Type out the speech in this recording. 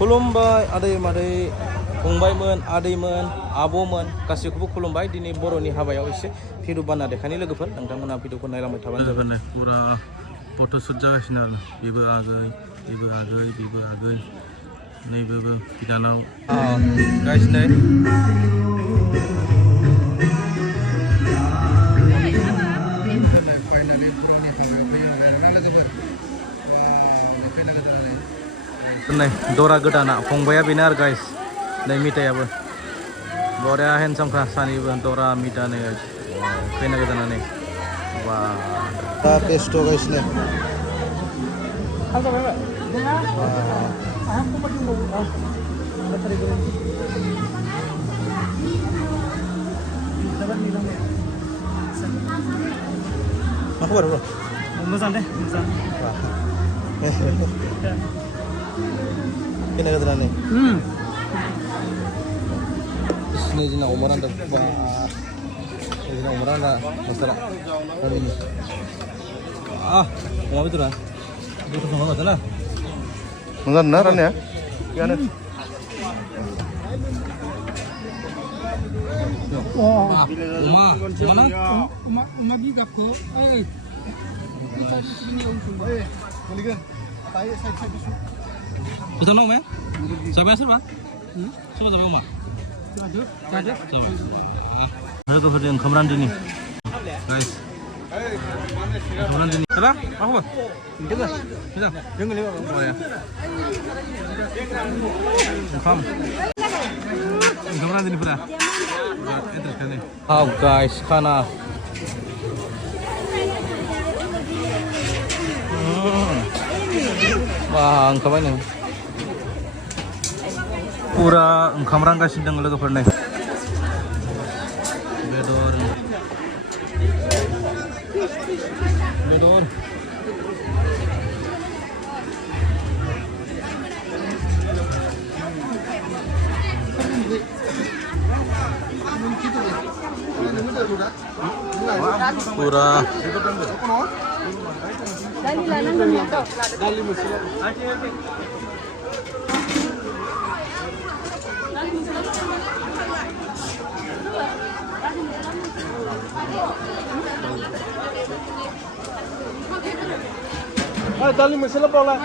खुलुमबाय आदै मादै फंबायमोन आदैमोन आब'मोन गासैखौबो खुलुमबाय दिनै बर'नि हाबायाव एसे भिडिअ बाना देखायनि लोगोफोर नोंथांमोना भिडिअखौ नायलांबाय थाबानो जाबाय पुरा फट'शुट जागासिनो आरो बेबो आगै बेबो आगै बेबो आगै नैबेबो बिनानाव गासिनो दरा गोदाना फंबाया बेनो आरो गाइस नै मिथायाबो बरिया हेन्डसामखा सानैबो दरा मिथा नै खैना गोदाना नै बा दा बेस्थ' गाइसनो मा खबर bro? मोजां deh, मोजां. Kena kata nih. Ini jina umuran dah. Jina umuran dah masalah. Mau itu lah. Itu semua betul lah. Benar benar ya. Gimana? Wah. Mana? Uma giga ko. Bisa nong men? Siapa siapa? Siapa siapa Uma? Ada. Siapa? Mereka berdua yang kameran dini, guys. Kameran dini. Ada? Apa? Kita. Bisa. Jangan lewat. Oh ya. Kam. Kameran dini pernah. Itu kan nih. Oh guys, kana. Wah, engkau ini pura engkau merangkak sedang lega pernah. Bedor. Pura. Dali masih lepas lah.